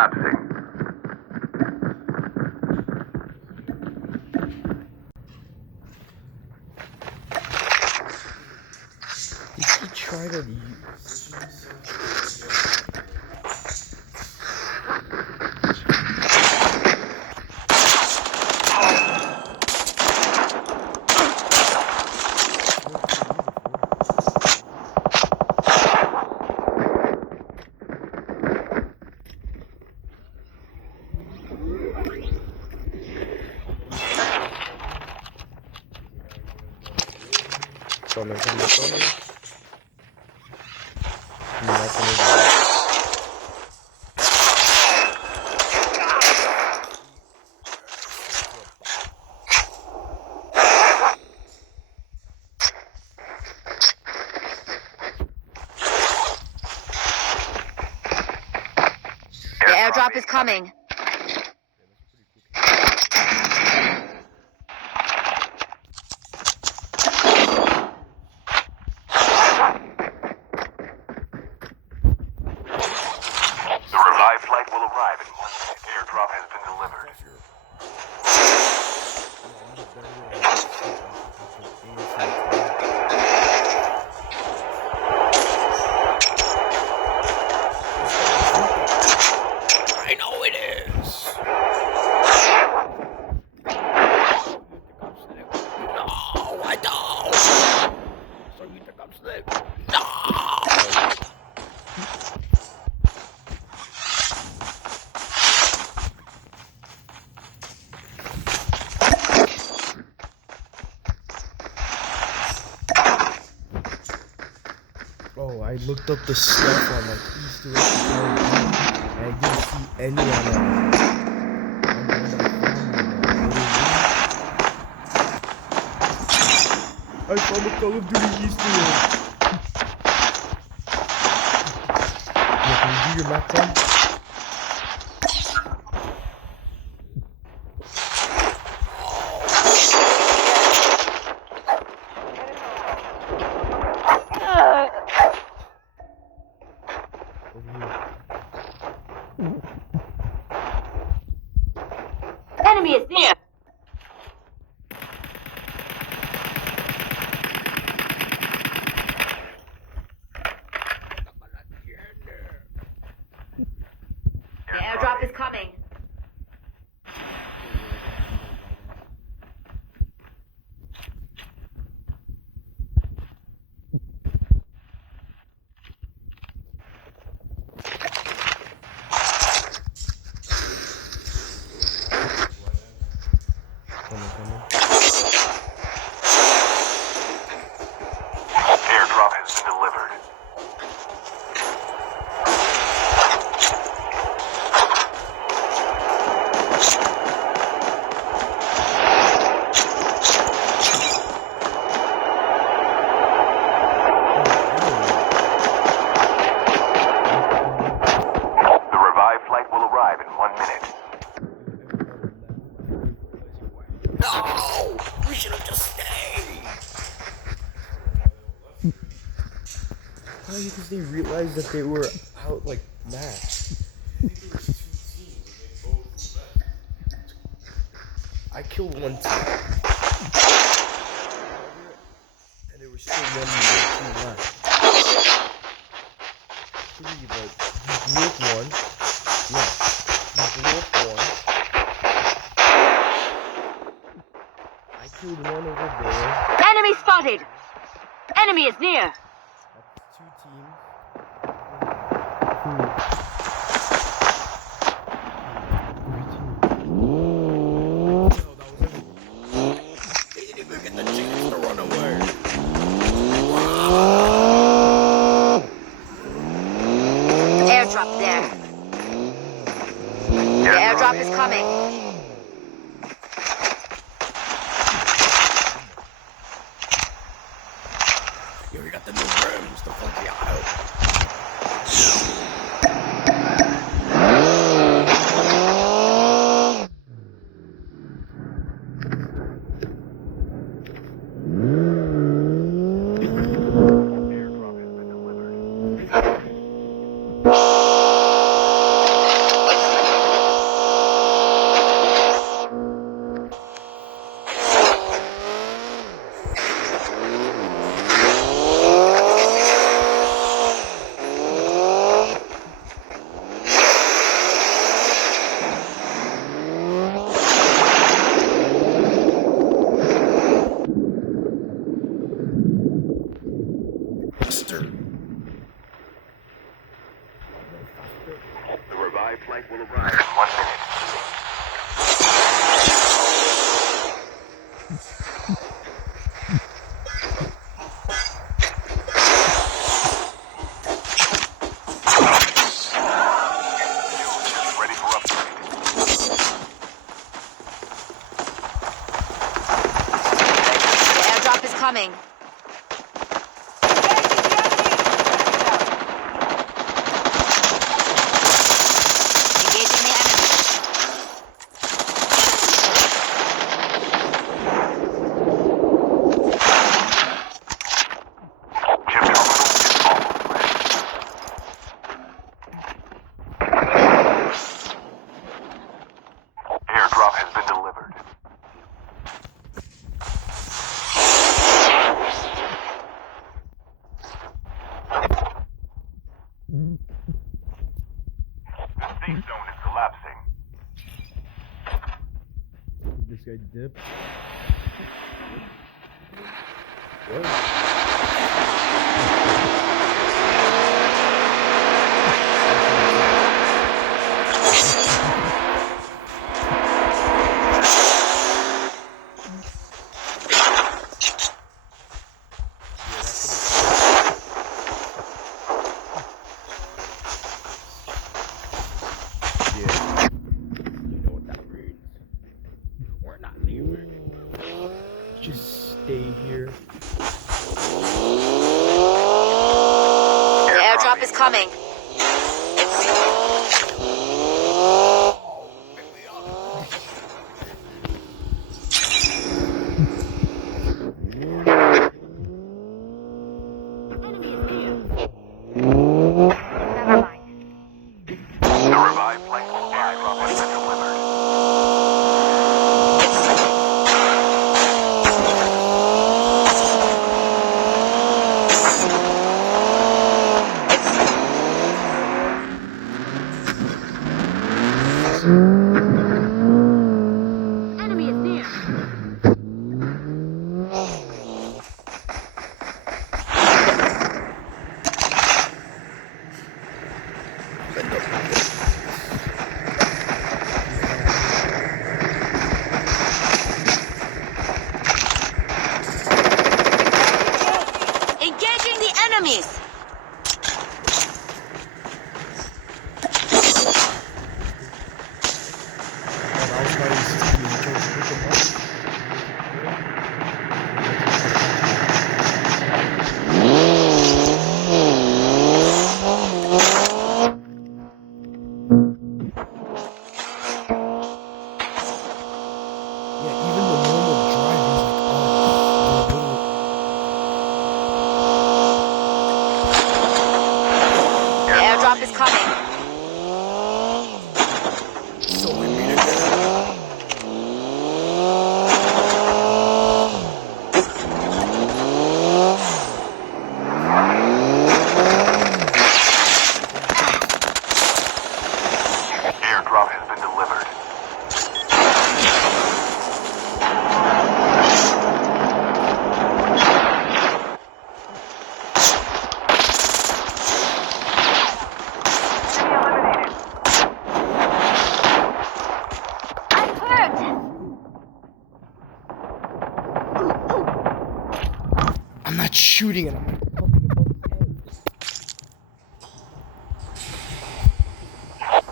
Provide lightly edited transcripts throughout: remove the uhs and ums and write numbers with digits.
collapsing. Did he try to use? Coming. The airdrop is coming. The revived flight will arrive in 1 minute. Airdrop has been delivered. I know it is. No, I don't. So you think I'm slick? No. Oh, I looked up the stuff on like Easter eggs and I didn't see any on it. I found the Call of Duty Easter egg. Yeah, can you do your map time? Enemy is near. The airdrop is coming. Airdrop has been delivered. The revived flight will arrive in 1 minute. No! We should have just stayed! Probably because they realized that they were out like that. I killed one team. And there was still one more team left. Three, but he blew up one. Yeah, he blew up one. I killed one over there. Enemy spotted. Enemy is near. That's two teams. They didn't even get the chance to run away. Airdrop there. The airdrop is coming. Yeah, we got the new rims, the funky auto. Airdrop has been delivered. faster. The revived flight will arrive in 1 minute. Ready for upgrade. The airdrop is coming. Engaging the enemy. Chip terminal is almost ready. Airdrop has been delivered. The safe zone is collapsing. This guy dipped. What? Yeah. You know what that means. We're not leaving. Just stay here. The airdrop is coming. Never mind. The revived flight will airdrop has been delivered. Enemy is near. Engaging the enemies. And I was trying to see you trying to pick him up. Yeah, even the normal drive is like, oh, the little. The airdrop is coming. So we meet again. Airdrop has been delivered. I'm hurt. I'm not shooting it. I'm like pumping above his head.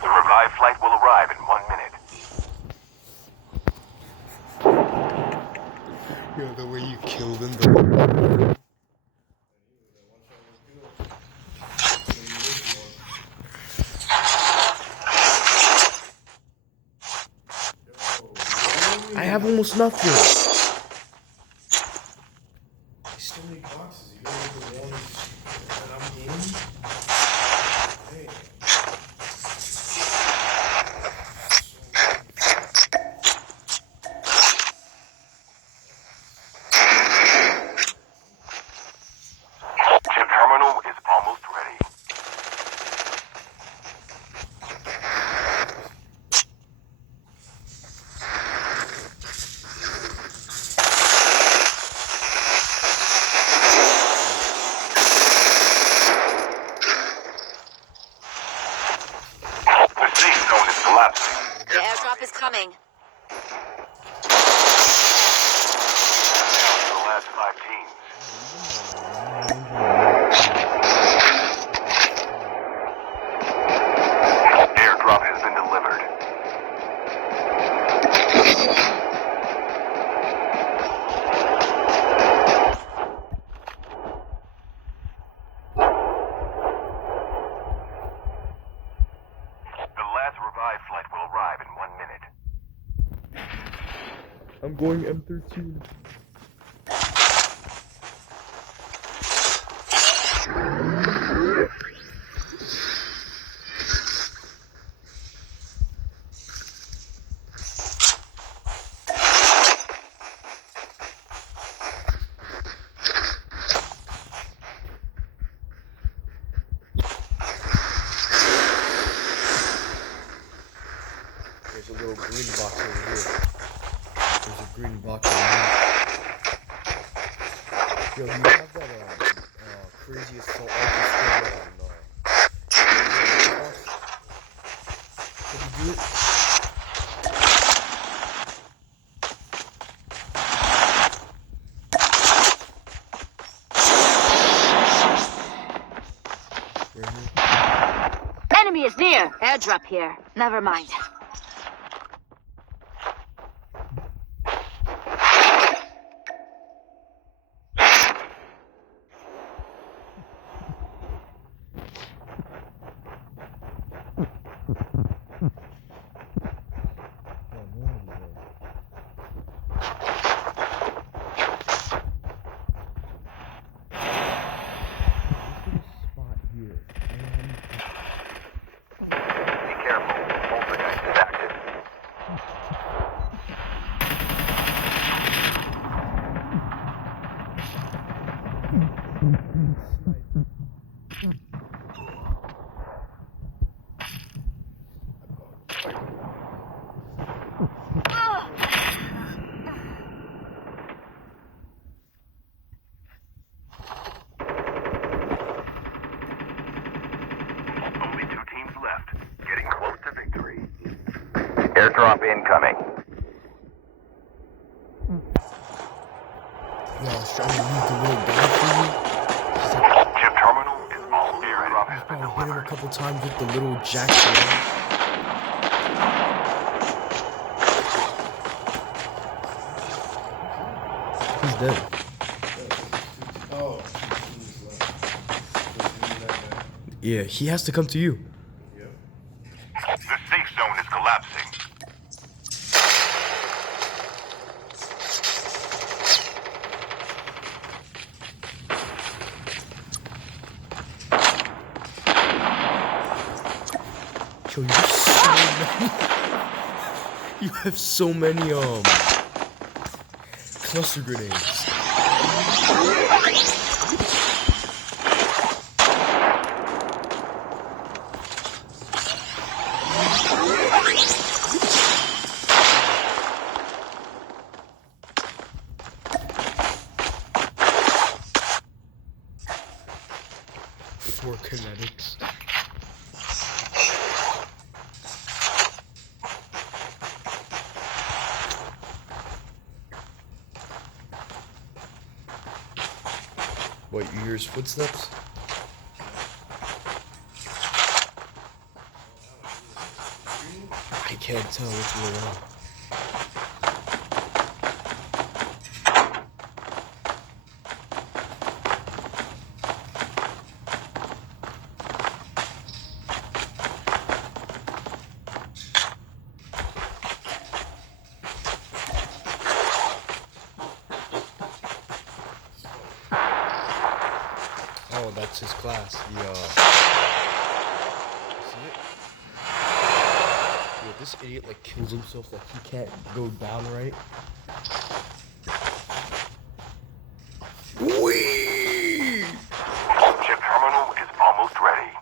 The revived flight will arrive in 1 minute. Yo, the way you killed him. The... I have almost nothing. I still need boxes. You don't need the ones that I'm getting. Hey. Chip terminal is almost ready. going M13. There's a little green box over here. There's a green box over here. Yo, do you have that crazy assault rifle skill on Can you do it? Right here. Enemy is near. Airdrop here. Never mind. Be careful. Poltergeist is active. Only 2 teams left. Getting close to victory. Airdrop incoming. Yeah, I was trying to leave the little guy for you. Chip terminal is all airdrop has been Probably hit him a delivered. couple times with the little jackson. He's dead. Yeah, he has to come to you. The safe zone is collapsing. Yo, you have so many cluster grenades. For kinetics. What, you hear his footsteps? I can't tell what's going on. Oh, that's his class. See it? Yeah, this idiot like kills himself like he can't go down right. Whee! Chip terminal is almost ready.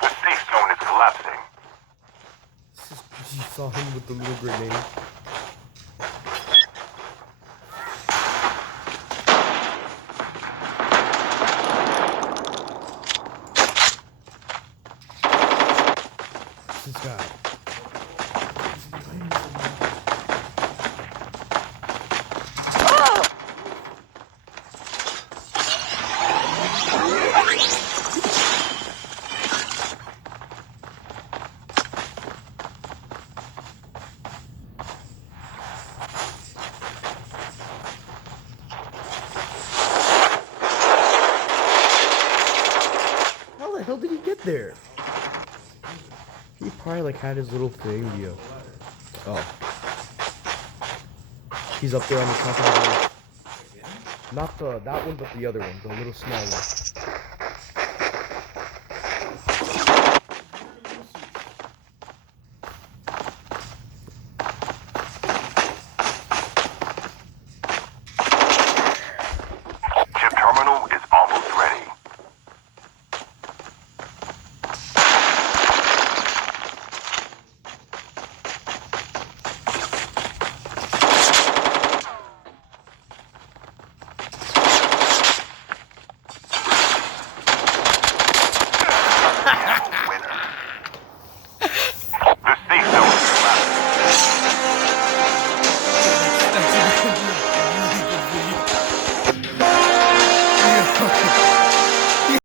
The safe zone is collapsing. You saw him with the little grenade. This guy. there? He probably like had his little thing, yeah. Oh. He's up there on the top of the roof. Not that one, but the other one, the little small one.